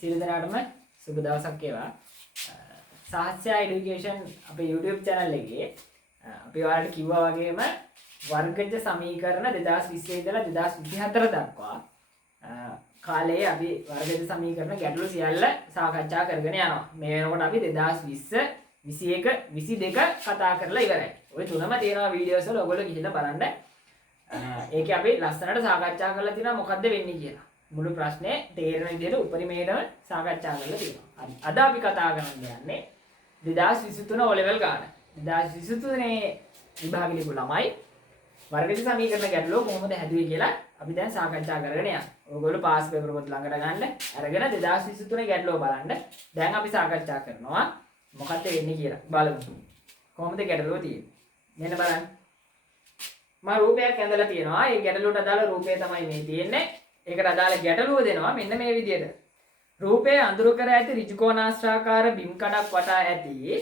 සියලු දෙනාටම සුබ දවසක් වේවා. සාහිත්‍ය এডুকেෂන් අපේ YouTube channel එකේ අපි ඔයාලට කිව්වා වගේම වර්ගජ සමීකරණ 2020 ඉඳලා 2024 දක්වා කාලේ අපි වර්ගජ සමීකරණ ගැටලු සියල්ල සාකච්ඡා කරගෙන යනවා. මේ වෙනකොට අපි 2020 21 22 කතා කරලා ඉවරයි. ওই තුනම තියෙනවා වීඩියෝස් වල ඔයගොල්ලෝ ගිහිල්ලා බලන්න. ඒකේ අපි ලස්සනට සාකච්ඡා කරලා තියෙනවා මොකද්ද වෙන්නේ කියලා. මුළු ප්‍රශ්නේ තේරෙන විදිහට උපරිමයටම සාකච්ඡා කරලා තියෙනවා. හරි. අද අපි කතා කරන්න යන්නේ 2023 O level ගාන. 2023 විභාග ලිපු ළමයි වර්ගජ සමීකරණ ගැටලුව කොහොමද හැදුවේ කියලා අපි දැන් සාකච්ඡා කරගෙන යනවා. ඔයගොල්ලෝ පාස් පේපර් පොත් ළඟට ගන්න අරගෙන 2023 ගැටලුව බලන්න. දැන් අපි සාකච්ඡා කරනවා මොකක්ද වෙන්නේ කියලා. බලමු. කොහොමද ගැටලුව තියෙන්නේ? මෙන්න බලන්න. මම රූපයක් ඇඳලා තියෙනවා. ඒ ගැටලුවට අදාළ රූපය තමයි මේ තියෙන්නේ. ඒකට අදාළ ගැටලුව දෙනවා මෙන්න මේ විදිහට. රූපයේ අඳුරු කර ඇති ඍජුකෝණාශ්‍රාකාර බිම් කඩක් වටා ඇති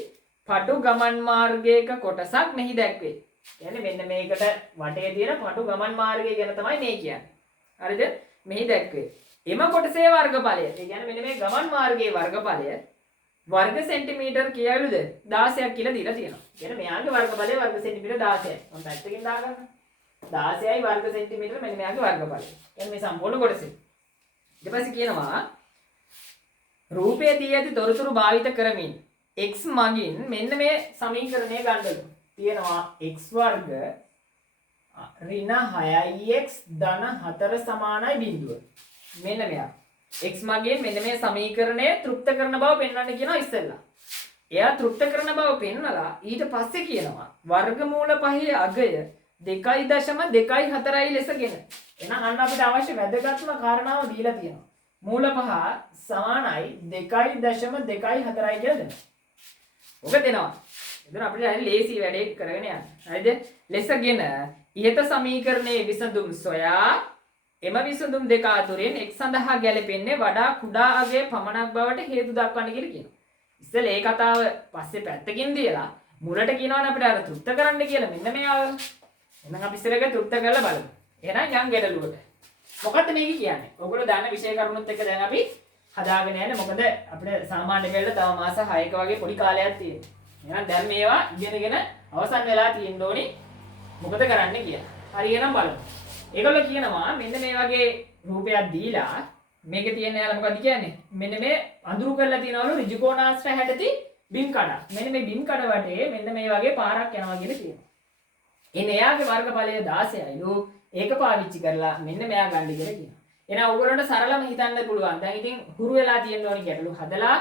පටු ගමන් මාර්ගයක කොටසක් මෙහි දැක්වේ. කියන්නේ මෙන්න මේකට වටේ තියෙන පටු ගමන් මාර්ගය ගැන තමයි මේ කියන්නේ. හරිද? මෙහි දැක්වේ. එම කොටසේ වර්ගඵලය. ඒ කියන්නේ මෙන්න මේ ගමන් මාර්ගයේ වර්ගඵලය වර්ග සෙන්ටිමීටර් කියලාද 16ක් කියලා දීලා තියෙනවා. කියන්නේ මෙයාගේ වර්ගඵලය වර්ග සෙන්ටිමීටර් 16යි. මම පැත්තකින් දාගන්න. 16යි වර්ග සෙන්ටිමීටර මෙන්න මෙයාගේ වර්ගඵලය. කියන්නේ මේ සම්පූර්ණ කොටසේ. ඊට පස්සේ කියනවා රූපයේ දී ඇති තොරතුරු භාවිත කරමින් x මගින් මෙන්න මේ සමීකරණය ගන්නලු. තියෙනවා x වර්ග ඍණ 6x ධන 4 සමානයි බිඳුව. මෙන්න මෙයා. x මගින් මෙන්න මේ සමීකරණය තෘප්ත කරන බව පෙන්වන්න කියනවා ඉස්සෙල්ලා. එයා තෘප්ත කරන බව පෙන්වලා ඊට පස්සේ කියනවා වර්ගමූල පහේ අගය 2.24යි ලෙසගෙන. එහෙනම් අන්න අපිට අවශ්‍ය වැදගත්ම කාරණාව දීලා තියෙනවා. මූල පහ සමානයි 2.24යි කියලා දෙනවා. ඔක දෙනවා. එතන අපිට හරි ලේසි වැඩේ කරගෙන යන්න. හරිද? ලෙසගෙන ඉහත සමීකරණයේ විසඳුම් සොයා එම විසඳුම් දෙක අතරින් x සඳහා ගැලපෙන්නේ වඩා කුඩා අගයේ පමණක් බවට හේතු දක්වන්න කියලා කියනවා. ඉතින් ඒ කතාව පස්සේ පැත්තකින් තියලා මුලට කියනවනේ අපිට අර තෘප්ත කරන්න කියලා මෙන්න මේවා. එහෙනම් අපි ඉස්සරහට තෘප්ත කරලා බලමු. එහෙනම් යම් ගැටලුවට. මොකද්ද මේක කියන්නේ? ඔයගොල්ලෝ දන්න විෂය කරුණුත් එක්ක දැන් අපි හදාගෙන යන්නේ. මොකද අපිට සාමාන්‍ය වෙලට තව මාස 6ක වගේ පොඩි කාලයක් තියෙනවා. එහෙනම් දැන් මේවා ඉගෙනගෙන අවසන් වෙලා තියෙන්න ඕනි. මොකද කරන්න කියලා. හරි එහෙනම් බලමු. ඒගොල්ලෝ කියනවා මෙන්න මේ වගේ රූපයක් දීලා මේකේ තියෙන යාලා මොකද්ද කියන්නේ? මෙන්න මේ අඳුරු කරලා තියනවලු ඍජුකෝණාශ්‍ර හැඩති බිම් කඩ. මෙන්න මේ බිම් කඩ වටේ මෙන්න මේ වගේ පාරක් යනවා කියලා කියනවා. එන්නේ එයාගේ වර්ගඵලය 16යිලු. ඒක පාවිච්චි කරලා මෙන්න මෙයා ගන්න කියලා කියනවා. එහෙනම් ඔයගොල්ලන්ට සරලව හිතන්න පුළුවන්. දැන් ඉතින් හුරු වෙලා තියෙන්න ඕනි ගැටලු හදලා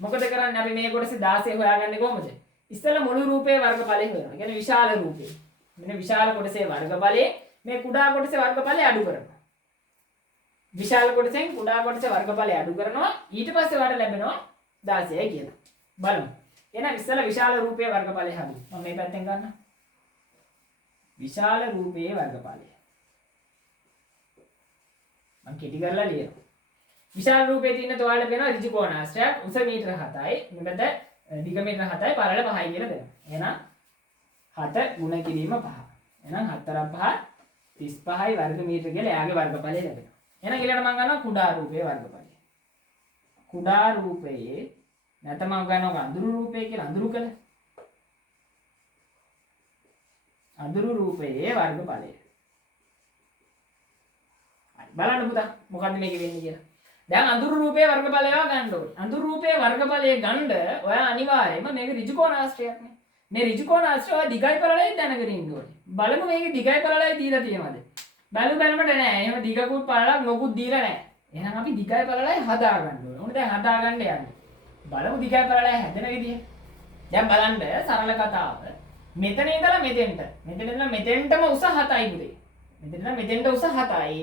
මොකද කරන්නේ අපි මේ කොටසේ 16 හොයාගන්නේ කොහොමද? ඉස්සෙල්ලා මුළු රූපේ වර්ගඵලය හොයනවා. කියන්නේ විශාල රූපේ. මෙන්න විශාල කොටසේ වර්ගඵලය මේ කුඩා කොටසේ වර්ගඵලය අඩු කරනවා. විශාල කොටසෙන් කුඩා කොටසේ වර්ගඵලය අඩු කරනවා. ඊට පස්සේ වට ලැබෙනවා 16යි කියලා. බලමු. එහෙනම් ඉස්සෙල්ලා විශාල රූපයේ වර්ගඵලය හදමු. මම මේ පැත්තෙන් ගන්නවා. විශාල රූපයේ වර්ගඵලය. මම කෙටි කරලා ලියනවා. විශාල රූපයේ තියෙන තුවාල වෙනවා ඍජුකෝණාශ්‍රයක් උස මීටර 7යි. මෙතන දිග මීටර 7යි පරල 5යි කියලා දෙනවා. එහෙනම් 7 ගුණ කිරීම 5. එහෙනම් 4 5 35යි වර්ග මීටර කියලා එයාගේ වර්ගඵලය ලැබෙනවා. එහෙනම් ඊළඟට මම ගන්නවා කුඩා රූපයේ වර්ගඵලය. කුඩා රූපයේ නැත්නම් මම ගන්නවා අඳුරු රූපය කියලා අඳුරු කළ. අඳුරු රූපයේ වර්ගඵලය. බලන්න පුතා මොකද්ද මේක වෙන්නේ කියලා. දැන් අඳුරු රූපයේ වර්ගඵලය ගන්න ඕනේ. අඳුරු රූපයේ වර්ගඵලය ගන්න ඔයා අනිවාර්යයෙන්ම මේක ඍජුකෝණාශ්‍රයක් නේ. මේ ඍජුකෝණාශ්‍රය දිගයි පළලයි දැනගෙන ඉන්න ඕනේ. බලමු මේකේ දිගයි පළලයි දීලා තියෙනවද? බලමට නෑ. එහෙම දිගකුත් පළලක් මොකුත් දීලා නෑ. එහෙනම් අපි දිගයි පළලයි හදා ගන්න ඕනේ. උන් දැන් හදා ගන්න යන්නේ. බලමු දිගයි පළලයි හැදෙන විදිය. දැන් බලන්න සරල කතාව. මෙතන ඉඳලා මෙතෙන්ට. මෙතන ඉඳලා මෙතෙන්ටම උස 7යි පුතේ. මෙතන ඉඳලා මෙතෙන්ට උස 7යි.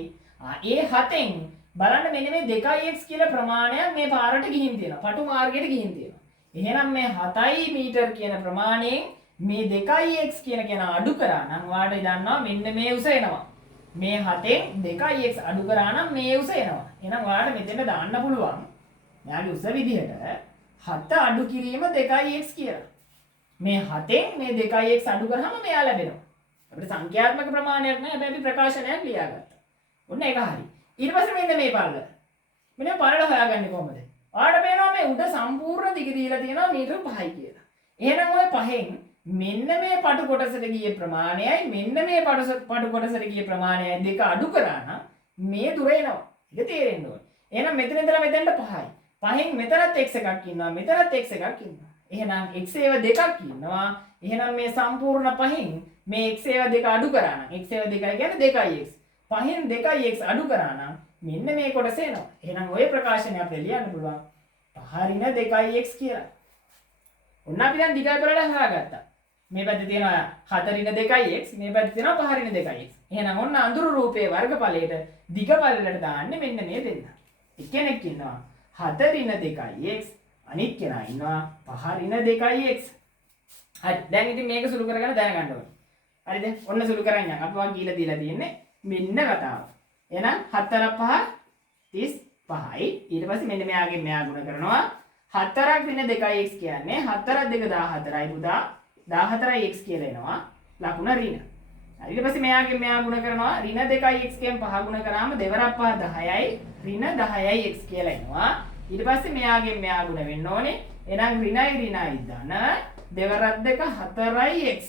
ඒ 7න් බලන්න මෙන්න මේ 2x කියලා ප්‍රමාණයක් මේ පාරට ගිහින් තියෙනවා. පටු මාර්ගයට ගිහින් තියෙනවා. එහෙනම් මේ 7 මීටර කියන ප්‍රමාණයෙන් මේ 2x කියන අඩු කරා නම් ඔයාලට දන්නවා මෙන්න මේ උස එනවා. මේ 7න් 2x අඩු කරා නම් මේ උස එනවා. එහෙනම් ඔයාලට මෙතෙන්ට දාන්න පුළුවන්. මෙයාගේ උස විදිහට 7 අඩු කිරීම 2x කියලා. මේ 7න් මේ 2x අඩු කරාම මෙයා ලැබෙනවා. අපිට සංඛ්‍යාත්මක ප්‍රමාණයක් නෑ. හැබැයි අපි ප්‍රකාශනයක් ලියාගත්තා. ඔන්න ඒක හරි. ඊට පස්සේ මෙන්න මේ පළල. මෙන්න පළල හොයාගන්නේ කොහොමද? උඩ සම්පූර්ණ දිග දීලා තියෙනවා මීටර 5යි කියලා. එහෙනම් ඔය පහෙන් මෙන්න මේ පටු කොටසට ගිය ප්‍රමාණයයි මෙන්න මේ පටු කොටසට ගිය ප්‍රමාණයයි දෙක අඩු කරා නම් මේ දුර එනවා. ඒක තේරෙන්න ඕනේ. එහෙනම් මෙතන ඉඳලා මෙතෙන්ට 5යි. පහෙන් මෙතනත් x එකක් ඉන්නවා මෙතනත් x එකක් ඉන්නවා. එහෙනම් x ඒව දෙකක් ඉන්නවා. එහෙනම් මේ සම්පූර්ණ පහෙන් මේ x ඒව දෙක අඩු කරා නම් x ඒව දෙකයි කියන්නේ 2x. පහෙන් 2x අඩු කරා නම් මෙන්න මේ කොටස එනවා. එහෙනම් ওই ප්‍රකාශනය අපිට ලියන්න පුළුවන් 5 ඍණ 2x කියලා. ඔන්න අපි දැන් දිගයි බලලා හොයාගත්තා. මේ පැත්තේ තියෙනවා 4 ඍණ 2x මේ පැත්තේ තියෙනවා 5 ඍණ 2x. එහෙනම් ඔන්න අඳුරු රූපයේ වර්ගඵලයට දිග පළලට දාන්නේ මෙන්න මේ දෙන්න. එක්කෙනෙක් ඉන්නවා 4 ඍණ 2x අනිත් කෙනා ඉන්නවා 5 ඍණ 2x. හරි දැන් ඉතින් මේක සුළු කරගෙන දැනගන්න ඕනේ. හරිද? ඔන්න සුළු කරන් යන්න. අපි වා කියලා දීලා තියෙන්නේ මෙන්න කතාව. එහෙනම් 4 5 35යි. ඊට පස්සේ මෙන්න මෙයාගෙන් මෙයා ගුණ කරනවා 4ක් ඍණ 2x කියන්නේ 4ක් 2 14යි පුතා 14x කියලා එනවා ලකුණ ඍණ. ඊට පස්සේ මෙයාගෙන් මෙයා ගුණ කරනවා ඍණ 2x කියෙන් 5 ගුණ කරාම 2 වරක් 5 10යි ඍණ 10x කියලා එනවා. ඊට පස්සේ මෙයාගෙන් මෙයා ගුණ වෙන්න ඕනේ. එහෙනම් ඍණයි ධන 2 වරක් 2 4ix.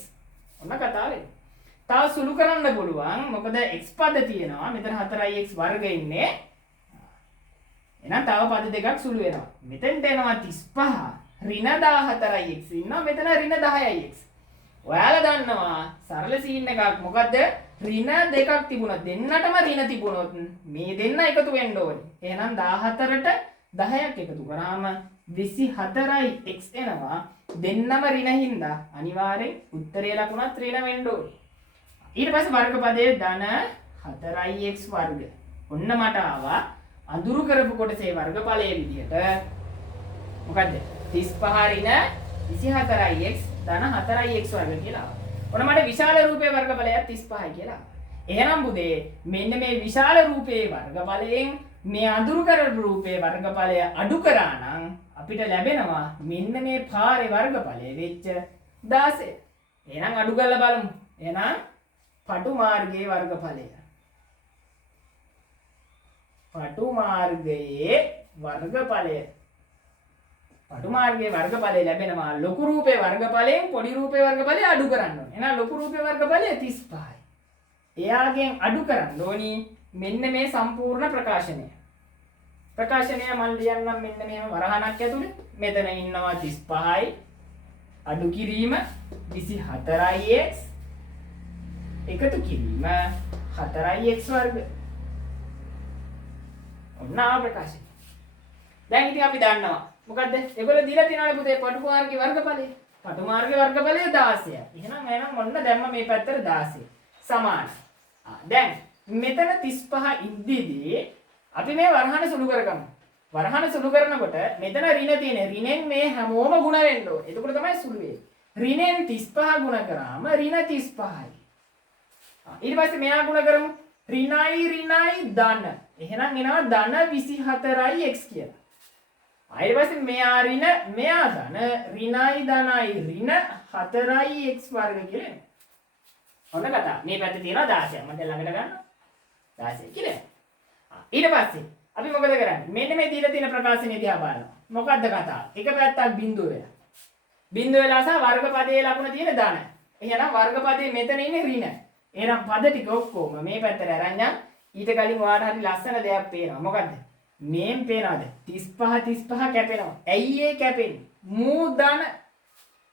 ඔන්න කතාව. තව සුළු කරන්න පුළුවන්. මොකද x පද තියෙනවා. මෙතන 4ix වර්ග ඉන්නේ. එහෙනම් තව පද දෙකක් සුළු වෙනවා. මෙතෙන්ට එනවා 35 ඍණ 14ix ඉන්නවා. මෙතන ඍණ 10ix. ඔයාලා දන්නවා සරල සීන් එකක් මොකද්ද? ඍණ දෙකක් තිබුණා. දෙන්නටම ඍණ තිබුණොත් මේ දෙන්න එකතු වෙන්න ඕනේ. එහෙනම් 14ට 10ක් එකතු කරාම 24ix එනවා. දෙන්නම ඍණ හින්දා අනිවාර්යෙන් උත්තරේ ලකුණත් ඍණ වෙන්න ඕනේ. ඊට පස්සේ වර්ගපදයේ ධන 4ix වර්ග. ඔන්න මට ආවා අඳුරු කරපු කොටසේ වර්ගඵලයේ විදිහට මොකද්ද 35 ඍණ 24ix ධන 4ix වර්ග කියලා. ඔන්න මට විශාල රූපයේ වර්ගඵලයක් 35යි කියලා. එහෙනම් බුදේ මෙන්න මේ විශාල රූපයේ වර්ගඵලයෙන් මේ අඳුරු කරපු රූපයේ වර්ගඵලය අඩු කරා නම් අපිට ලැබෙනවා මෙන්න මේ පාරේ වර්ගඵලය වෙච්ච 16. එහෙනම් අඩු කරලා බලමු. එහෙනම් පටු මාර්ගයේ වර්ගඵලය. පටු මාර්ගයේ වර්ගඵලය. පටු මාර්ගයේ වර්ගඵලය ලැබෙනවා ලොකු රූපයේ වර්ගඵලයෙන් පොඩි රූපයේ වර්ගඵලය අඩු කරන්න ඕනේ. එහෙනම් ලොකු රූපයේ වර්ගඵලය 35යි. එයාගෙන් අඩු කරන්න ඕනි මෙන්න මේ සම්පූර්ණ ප්‍රකාශනය. ප්‍රකාශනය මම ලියන්නම් මෙන්න මෙහෙම වරහණක් ඇතුලේ. මෙතන ඉන්නවා 35යි. අඩු කිරීම 24ix එකතු කිරීම 4ix වර්ග. ඔන්න ආ ප්‍රකාශනය. දැන් ඉතින් අපි දන්නවා මොකද්ද? ඒගොල්ලෝ දීලා තියෙනවනේ පුතේ පටු මාර්ගයේ වර්ගඵලය. පටු මාර්ගයේ වර්ගඵලය 16යි. එහෙනම් ඔන්න දැම්ම මේ පැත්තට 16 සමානයි. දැන් මෙතන 35 ඉද්දීදී අපි මේ වරහණ සුළු කරගමු. වරහණ සුළු කරනකොට මෙතන ඍණ තියෙන ඍණෙන් මේ හැමෝම ගුණ වෙන්න ඕනේ. එතකොට තමයි සුළු වෙන්නේ. ඍණෙන් 35 ගුණ කරාම ඍණ 35යි. ඊට පස්සේ මෙයා ගුණ කරමු. ඍණයි ධන. එහෙනම් එනවා ධන 24ix කියලා. ඊට පස්සේ මෙයා ඍණ මෙයා ධන ඍණයි ධනයි ඍණ 4ix වර්ග කියලා එනවා. ඔන්න කතාව. මේ පැත්තේ තියෙනවා 16ක්. මම දැන් ළඟට ගන්නවා. 16 කියලා. ඊට පස්සේ අපි මොකද කරන්නේ? මෙන්න මේ දීලා තියෙන ප්‍රකාශනය දිහා බලනවා. මොකද්ද කතාව? එක පැත්තක් බිඳුව වෙලා. බිඳුව වෙලා සහ වර්ගපදයේ ලකුණ තියෙන ධන. එහෙනම් වර්ගපදයේ මෙතන ඉන්නේ ඍණ. එහෙනම් පද ටික ඔක්කොම මේ පැත්තට අරන් යන්න. ඊට කලින් ඔයාලට හරි ලස්සන දෙයක් පේනවා. මොකද්ද? මේන් පේනවද? 35 කැපෙනවා. ඇයි ඒ කැපෙන්නේ? මූ ධන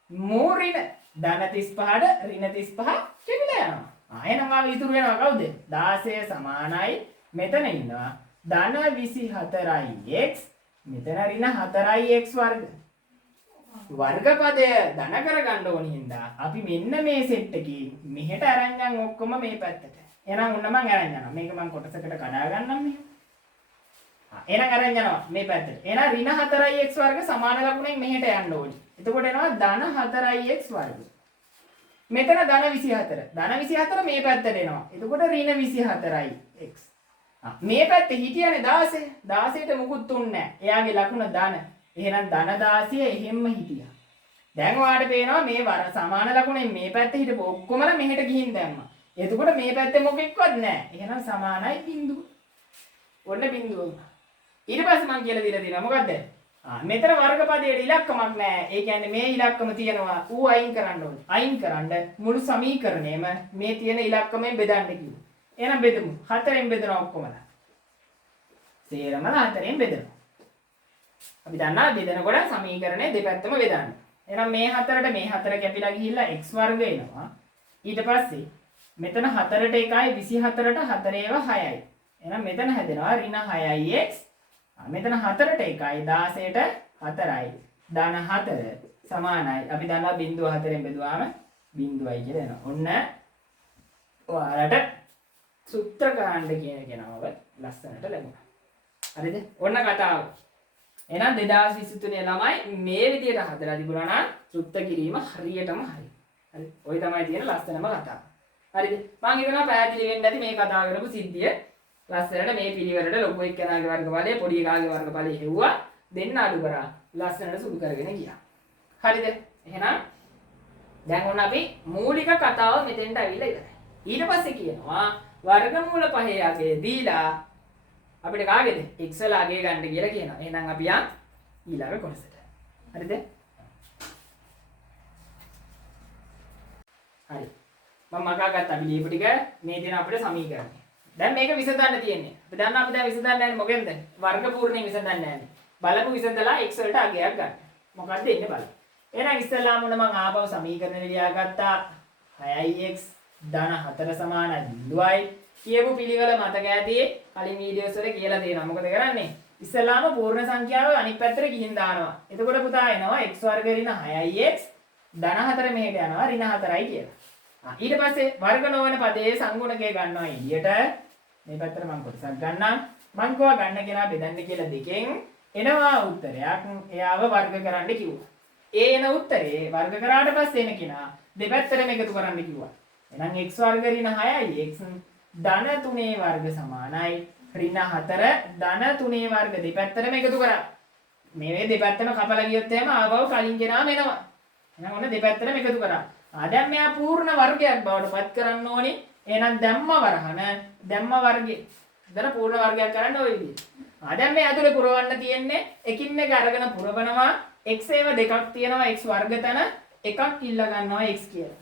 මූ ඍණ. ධන 35ට ඍණ 35 කැපිලා යනවා. එහෙනම් ආව ඉතුරු වෙනවා කවුද? 16 සමානයි මෙතන ඉන්නවා ධන 24ix මෙතන ඍණ 4ix වර්ග. වර්ගපදය ධන කරගන්න ඕන හින්දා අපි මෙන්න මේ සෙට් එකේ මෙහෙට අරන් යන් ඔක්කොම මේ පැත්තට. එහෙනම් ඔන්න මම අරන් යනවා. මේක මම කොටසකට කඩා ගන්නම් මෙහෙම. එහෙනම් අරන් යනවා මේ පැත්තට. එහෙනම් ඍණ 4ix වර්ග සමාන ලකුණෙන් මෙහෙට යන්න ඕනි. එතකොට එනවා ධන 4ix වර්ග. මෙතන ධන 24. ධන 24 මේ පැත්තට එනවා. එතකොට ඍණ 24ix. මේ පැත්තේ හිටියනේ 16. 16ට මුකුත් තුන්නේ නැහැ. එයාගේ ලකුණ ධන. එහෙනම් ධන 16 එහෙම්ම හිටියා. දැන් ඔයාලට පේනවා මේ වර සමාන ලකුණෙන් මේ පැත්තේ හිටපු ඔක්කොමලා මෙහෙට ගිහින් දැම්මා. එතකොට මේ පැත්තේ මොකෙක්වත් නැහැ. එහෙනම් සමානයි බිඳුව. ඔන්න බිඳුව. ඊට පස්සේ මම කියලා දීලා තියෙනවා මොකද්ද? මෙතන වර්ගපදයේ ඉලක්කමක් නැහැ. ඒ කියන්නේ මේ ඉලක්කම තියෙනවා. ඌ අයින් කරන්න ඕනේ. අයින් කරන්න මුළු සමීකරණයම මේ තියෙන ඉලක්කමෙන් බෙදන්න කිව්වා. එහෙනම් බෙදමු. 4ෙන් බෙදනවා ඔක්කොමලා. සේරම 4ෙන් බෙදනවා. අපි දන්නවා බෙදනකොට සමීකරණය දෙපැත්තම බෙදන්න. එහෙනම් මේ 4ට මේ 4 කැපිලා ගිහිල්ලා x වර්ග එනවා. ඊට පස්සේ මෙතන 4ට 1යි 24ට 4 ඒවා 6යි. එහෙනම් මෙතන හැදෙනවා ඍණ 6ix. මෙතන 4ට 1යි 16ට 4යි. ධන 4 සමානයි. අපි දන්නවා බිංදුව 4ෙන් බෙදුවාම බිංදුවයි කියලා එනවා. ඔන්න ඔයාලට සූත්‍ර ගන්න කියන කෙනාව ලස්සනට ලැබුණා. හරිද? ඔන්න කතාව. එහෙනම් 2023 ළමයි මේ විදියට හදලා තිබුණා නම් සූත්‍ර කිරීම හරියටම හරි. හරි. ওই තමයි තියෙන ලස්සනම කතාව. හරිද? මම හිතනවා පැහැදිලි වෙන්නේ නැති මේ කතාව කරපු සිද්ධිය. ලස්සනට මේ පිළිවෙලට ලොකු එක්කෙනාගේ වර්ගඵලය පොඩි එකාගේ වර්ගඵලය හෙව්වා. දෙන්න අඩු කරා. ලස්සනට සුදු කරගෙන ගියා. හරිද? එහෙනම් දැන් ඔන්න අපි මූලික කතාව මෙතෙන්ට අවිලා ඉවරයි. ඊට පස්සේ කියනවා වර්ගමූල පහේ අගය දීලා අපිට කාගේද x වල අගය ගන්න කියලා කියනවා. එහෙනම් අපි යන් ඊළඟ කොටසට. හරිද? හරි. මම මගා ගත්ත අපි ලියපු ටික මේ දෙන අපිට සමීකරණය. දැන් මේක විසඳන්න තියෙන්නේ. අපි දන්නවා අපි දැන් විසඳන්නේ නැහැ මොකෙන්ද? වර්ග පූර්ණයෙන් විසඳන්නේ නැහැ. බලමු විසඳලා x වලට අගයක් ගන්න. මොකද්ද එන්නේ බලන්න. එහෙනම් ඉස්සෙල්ලාම මොන මම ආපහු සමීකරණය ලියාගත්තා 6ix ධන 4 සමාන බිඳුවයි කියපු පිළිවෙල මතක ඇති කලින් වීඩියෝස් වල කියලා තියෙනවා. මොකද කරන්නේ? ඉස්සෙල්ලාම පූර්ණ සංඛ්‍යාව අනිත් පැත්තට ගිහින් දානවා. එතකොට පුතා එනවා x වර්ග ඍණ 6ix ධන 4 මෙහෙට යනවා ඍණ 4යි කියලා. ඊට පස්සේ වර්ග නොවන පදයේ සංගුණකය ගන්නවා එළියට. මේ පැත්තට මම කොටසක් ගන්නම්. මම කෝවා ගන්න කෙනා බෙදන්න කියලා දෙකෙන් එනවා උත්තරයක්. එයාව වර්ග කරන්න කිව්වා. ඒ එන උත්තරේ වර්ග කරාට පස්සේ එන කෙනා දෙපැත්තටම එකතු කරන්න කිව්වා. එහෙනම් x වර්ග ඍණ 6යි x ධන 3 වර්ග සමානයි ඍණ 4 ධන 3 වර්ග දෙපැත්තටම එකතු කරා. මේ දෙපැත්තම කපලා ගියොත් එහෙම ආවව කලින් කෙනාම එනවා. එහෙනම් ඔන්න දෙපැත්තටම එකතු කරා. දැන් මෙයා පූර්ණ වර්ගයක් බවට පත් කරන්න ඕනේ. එහෙනම් ධම්ම වරහන ධම්ම වර්ගය. දැන් පූර්ණ වර්ගයක් කරන්න ඕනේ විදිහට. දැන් මේ ඇතුලේ පුරවන්න තියෙන්නේ එකින් එක අරගෙන පුරවනවා x ඒව දෙකක් තියෙනවා x වර්ග තන එකක් ඉල්ල ගන්නවා x කියලා.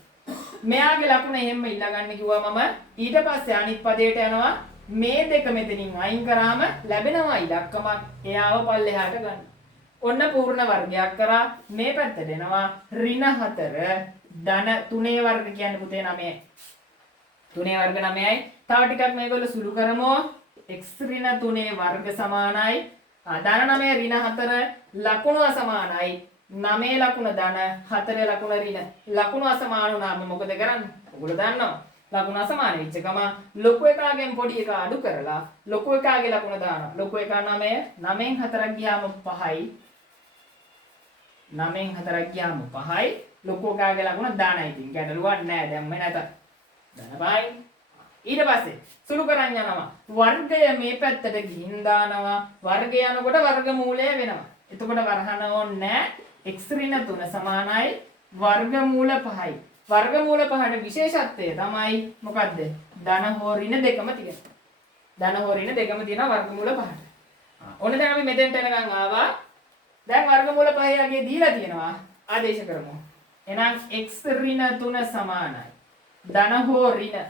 මෙයාගේ ලකුණ එහෙම ඉල්ල ගන්න කිව්වා මම. ඊට පස්සේ අනිත් පදයට යනවා මේ දෙක මෙතනින් අයින් කරාම ලැබෙනවා ඉලක්කමක්. එයාව පල්ලෙහාට ගන්න. ඔන්න පූර්ණ වර්ගයක් කරා මේ පැත්තට එනවා ඍණ 4 ධන 3 වර්ග කියන්නේ පුතේ 9යි. 3 වර්ග 9යි. තව ටිකක් මේගොල්ලෝ සුළු කරමු. x ඍණ 3 වර්ග සමානයි ධන 9 ඍණ 4 ලකුණු අසමානයි. 9 ලකුණ ධන 4 ලකුණ ඍණ. ලකුණු අසමාන වුණාම මොකද කරන්නේ? ඔයගොල්ලෝ දන්නවා. ලකුණු අසමාන වෙච්ච ගම ලොකු එකාගෙන් පොඩි එකා අඩු කරලා ලොකු එකාගේ ලකුණ දානවා. ලොකු එකා 9 9න් 4ක් ගියාම 5යි. 9න් 4ක් ගියාම 5යි. ලොකු එකාගේ ලකුණ දානයි. ඉතින් ගැටලුවක් නැහැ. දැම්මේ නැත. ධන 5යි. ඊට පස්සේ සුළු කරන් යනවා. වර්ගය මේ පැත්තට ගිහින් දානවා. වර්ගය යනකොට වර්ගමූලය වෙනවා. එතකොට වරහන ඕනේ x ඍණ 3 සමානයි වර්ගමූල 5යි. වර්ගමූල 5ට විශේෂත්වය තමයි මොකද්ද? ධන හෝ ඍණ දෙකම තියෙනවා. ධන හෝ ඍණ දෙකම තියෙනවා වර්ගමූල 5ට. ඔන්න දැන් අපි මෙතෙන්ට එනකන් ආවා. දැන් වර්ගමූල 5 යගේ දීලා තියෙනවා. ආදේශ කරමු. එහෙනම් x ඍණ 3 සමානයි ධන හෝ ඍණ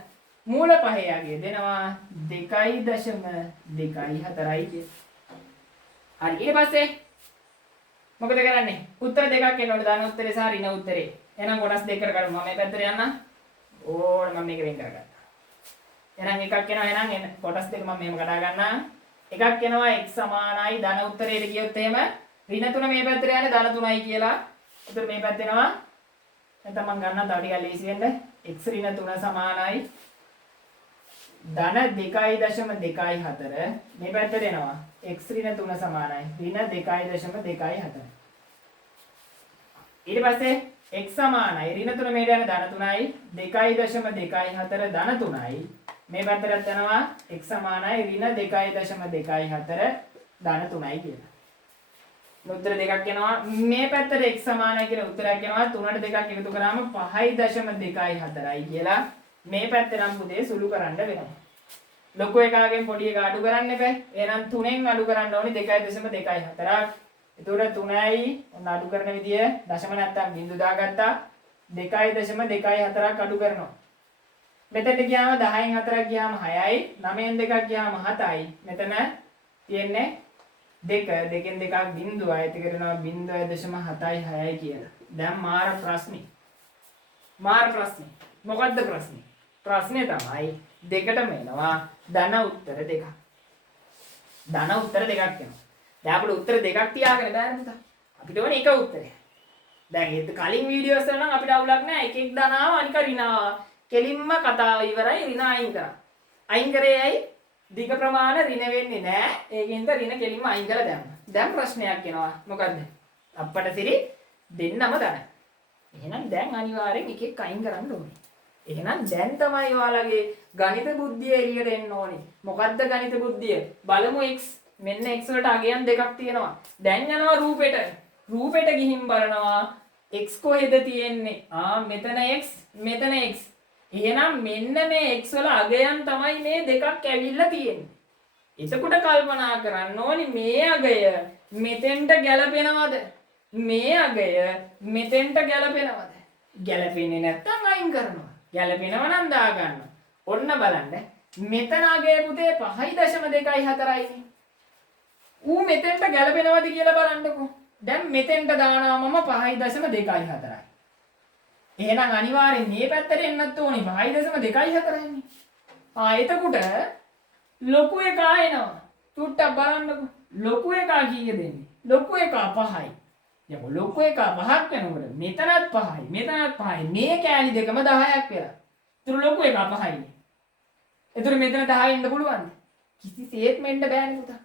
මූල 5 යගේ දෙනවා 2.24යි කියලා. හරි ඊට පස්සේ මොකද කරන්නේ? උත්තර දෙකක් එන්න ඕනේ. ධන උත්තරේ සහ ඍණ උත්තරේ. එහෙනම් කොටස් දෙකකට කරමු. මම මේ පැත්තට යන්න. ඕන මම මේක වෙන් කරගත්තා. එහෙනම් එකක් එනවා. එහෙනම් එන්න කොටස් දෙක මම මෙහෙම කඩා ගන්නම්. එකක් එනවා x සමානයි ධන උත්තරේට ගියොත් එහෙම ඍණ 3 මේ පැත්තට යන්නේ ධන 3යි කියලා. උත්තර මේ පැත්ත එනවා. නැත්නම් මම ගන්නම් තව ටිකක් ලේසි වෙන්න. x ඍණ 3 සමානයි ධන 2.24 මේ පැත්තට එනවා. x ඍණ 3 සමානයි ඍණ 2.24. ඊට පස්සේ x සමානයි ඍණ 3 මෙහෙට යන ධන 3යි 2.24 ධන 3යි මේ පැත්තට යනවා x සමානයි ඍණ 2.24 ධන 3යි කියලා. උත්තර දෙකක් එනවා. මේ පැත්තට x සමානයි කියලා උත්තරයක් එනවා. 3ට දෙකක් එකතු කරාම 5.24යි කියලා. මේ පැත්තේ නම් පුතේ සුළු කරන්න වෙනවා. ලොකු එකාගෙන් පොඩි එක අඩු කරන්න එපා. එහෙනම් 3ෙන් අඩු කරන්න ඕනේ 2.24ක්. එතකොට 3යි ඔන්න අඩු කරන විදිය දශම නැත්තම් බිංදු දාගත්තා 2.04ක් අඩු කරනවා. මෙතනට ගියාම 10න් 4ක් ගියාම 6යි 9න් 2ක් ගියාම 7යි. මෙතන තියෙන්නේ 2 2න් 2ක් බිංදුවයි. ඒක කරනවා 0.7යි 6යි කියලා. දැන් මාර ප්‍රශ්නේ. මොකද්ද ප්‍රශ්නේ? ප්‍රශ්නේ තමයි දෙකටම එනවා ධන උත්තර දෙකක්. ධන උත්තර දෙකක් එනවා. දැන් අපිට උත්තර දෙකක් තියාගෙන බෑනේ පුතා. අපිට ඕනේ එක උත්තරයක්. දැන් ඒ කලින් වීඩියෝස් වල නම් අපිට අවුලක් නැහැ. එක එක ධනාව අනික ඍණාව. කෙලින්ම කතාව ඉවරයි ඍණ අයින් කරා. අයින් කරේ ඇයි? දිග ප්‍රමාණ ඍණ වෙන්නේ නැහැ. ඒකෙන්ද ඍණ කෙලින්ම අයින් කරලා දැම්මා. දැන් ප්‍රශ්නයක් එනවා. මොකද්ද? අප්පට සිරි දෙන්නම ධන. එහෙනම් දැන් අනිවාර්යෙන් එක එක අයින් කරන්න ඕනේ. එහෙනම් දැන් තමයි ඔයාලගේ ගණිත බුද්ධිය එළියට එන්න ඕනේ. මොකද්ද ගණිත බුද්ධිය? බලමු x. මෙන්න x වලට අගයන් දෙකක් තියෙනවා. දැන් යනවා රූපෙට. රූපෙට ගිහින් බලනවා x කොහෙද තියෙන්නේ? මෙතන x, මෙතන x. එහෙනම් මෙන්න මේ x වල අගයන් තමයි මේ දෙකක් ඇවිල්ලා තියෙන්නේ. එතකොට කල්පනා කරන්න ඕනේ මේ අගය මෙතෙන්ට ගැලපෙනවද? මේ අගය මෙතෙන්ට ගැලපෙනවද? ගැලපෙන්නේ නැත්නම් අයින් කරනවා. ගැලපෙනවා නම් දා ගන්නවා. ඔන්න බලන්න. මෙතන අගය පුතේ 5.2.4යි. ඌ මෙතෙන්ට ගැලපෙනවද කියලා බලන්නකෝ. දැන් මෙතෙන්ට දානවා මම 5.2.4යි. එහෙනම් අනිවාර්යෙන් මේ පැත්තට එන්නත් ඕනේ 5.2.4යිනේ. එතකොට ලොකු එක ආයෙනවා. චුට්ටක් බලන්නකෝ. ලොකු එක කීයද දෙන්නේ? ලොකු එක 5යි. යකෝ ලොකු එක 5ක් වෙනකොට මෙතනත් 5යි මෙතනත් 5යි මේ කෑලි දෙකම 10ක් වෙලා. ඒතර ලොකු එක 5යිනේ. ඒතර මෙතන 10 ඉන්න පුළුවන්ද? කිසිසේත් මෙන්න බෑනේ පුතා.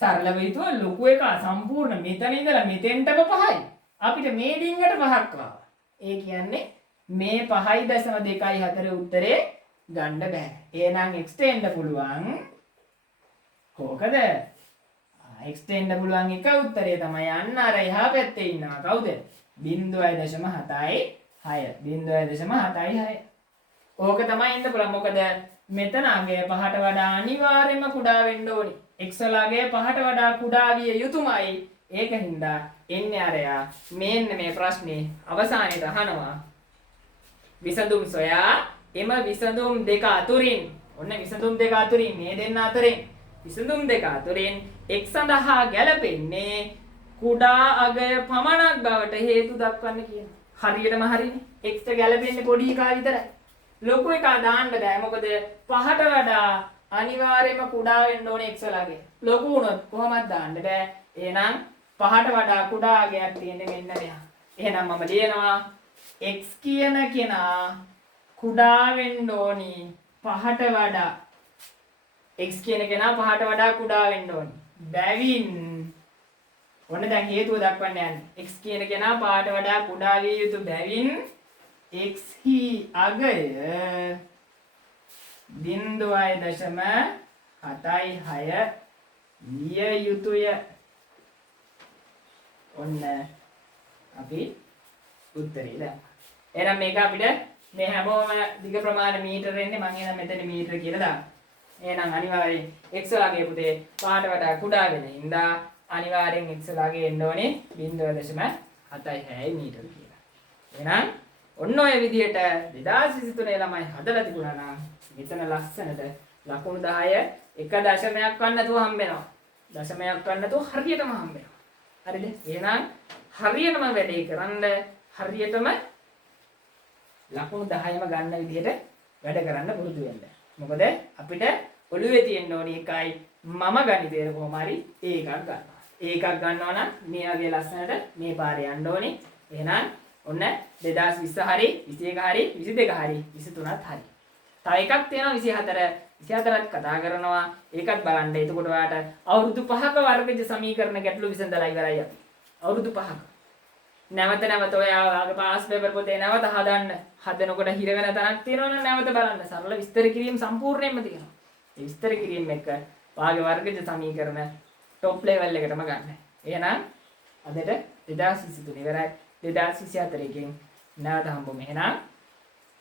සරලව හිතුවා ලොකු එක සම්පූර්ණ මෙතන ඉඳලා මෙතෙන්ටම 5යි. අපිට මේ ඩිංගට 5ක් ආවා. ඒ කියන්නේ මේ 5.2.4 උත්තරේ ගන්න බෑ. එහෙනම් x එන්න පුළුවන් කොහකද? x එන්න පුළුවන් එක උත්තරේ තමයි අන්න අර එහා පැත්තේ ඉන්නවා. කවුද? 0.76. 0.76. ඕක තමයි ඉන්න පුළුවන්. මොකද මෙතන අගය 5ට වඩා අනිවාර්යයෙන්ම කුඩා වෙන්න ඕනි. x වල අගය 5ට වඩා කුඩා විය යුතුමයි. ඒකින්ද එන්නේ අරයා මෙන්න මේ ප්‍රශ්නේ අවසානයේ අහනවා. විසඳුම් සොයා එම විසඳුම් දෙක අතුරින් ඔන්න විසඳුම් දෙක අතුරින් මේ දෙන්න අතරින් විසඳුම් දෙක අතුරින් x සඳහා ගැලපෙන්නේ කුඩා අගය පමණක් බවට හේතු දක්වන්න කියනවා. හරියටම හරිනේ. x ට ගැලපෙන්නේ පොඩි එකා විතරයි. ලොකු එකා දාන්න බෑ. මොකද 5ට වඩා අනිවාර්යයෙන්ම කුඩා වෙන්න ඕනේ x වලගේ. ලොකු වුණොත් කොහොමද දාන්න බෑ. එහෙනම් 5ට වඩා කුඩා අගයක් තියෙන්නේ මෙන්න මෙහා. එහෙනම් මම ලියනවා x කියන කෙනා කුඩා වෙන්න ඕනි 5ට වඩා. x කියන කෙනා 5ට වඩා කුඩා වෙන්න ඕනි. බැවින් ඔන්න දැන් හේතුව දක්වන්න යන්නේ. x කියන කෙනා 5ට වඩා කුඩා විය යුතු බැවින් x හි අගය 0.76 විය යුතුය. ඔන්න අපි උත්තරේ දැම්මා. එහෙනම් මේක අපිට මේ හැමෝම දිග ප්‍රමාණ මීටර එන්නේ මම එහෙනම් මෙතන මීටර කියලා දානවා. එහෙනම් අනිවාර්යෙන් x වලගේ පුතේ 5ට වඩා කුඩා වෙන හින්දා අනිවාර්යෙන් x වලගේ එන්න ඕනේ 0.76 මීටර කියලා. එහෙනම් ඔන්න ඔය විදිහට 2023 ළමයි හදලා තිබුණා නම් මෙතන ලස්සනට ලකුණු 10 එක දශමයක් වත් නැතුව හම්බෙනවා. දශමයක් වත් නැතුව හරියටම හම්බෙනවා. හරිද? එහෙනම් හරියටම වැඩේ කරන්න හරියටම ලකුණු 10ම ගන්න විදිහට වැඩ කරන්න පුරුදු වෙන්න. මොකද අපිට ඔළුවේ තියෙන්න ඕනි එකයි මම ගණිතේ කොහොම හරි ඒකක් ගන්නවා. ඒකක් ගන්නවා නම් මේ වගේ ලස්සනට මේ පාරේ යන්න ඕනි. එහෙනම් ඔන්න 2020 හරි 21 හරි 22 හරි 23ත් හරි. තව එකක් තියෙනවා 24. 24ත් කතා කරනවා. ඒකත් බලන්න. එතකොට ඔයාලට අවුරුදු 5ක වර්ගජ සමීකරණ ගැටලු විසඳලා ඉවරයි අපි. අවුරුදු 5ක. නැවත නැවත ඔයාගේ පාස් පේපර් පොතේ නැවත හදන්න. හදනකොට හිර වෙන තැනක් තියෙනවනේ නැවත බලන්න. සරල විස්තර කිරීම සම්පූර්ණයෙන්ම තියෙනවා. ඒ විස්තර කිරීම එක්ක ඔයාගේ වර්ගජ සමීකරණ টොප් ලෙවල් එකටම ගන්න. එහෙනම් අදට 2023 ඉවරයි. 2024 එකෙන් නැවත හම්බුමු. එහෙනම්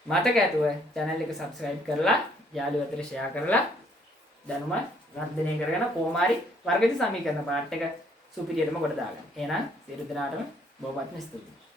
මතක ඇතුව channel එක subscribe කරලා යාළුවෝ අතර share කරලා දැනුම වර්ධනය කරගෙන කොහොම හරි වර්ගජ සමීකරණ පාඩ එක සුපිරියටම කොට දාගන්න. එහෙනම් සියලු දෙනාටම බොහොමත්ම ස්තුතියි.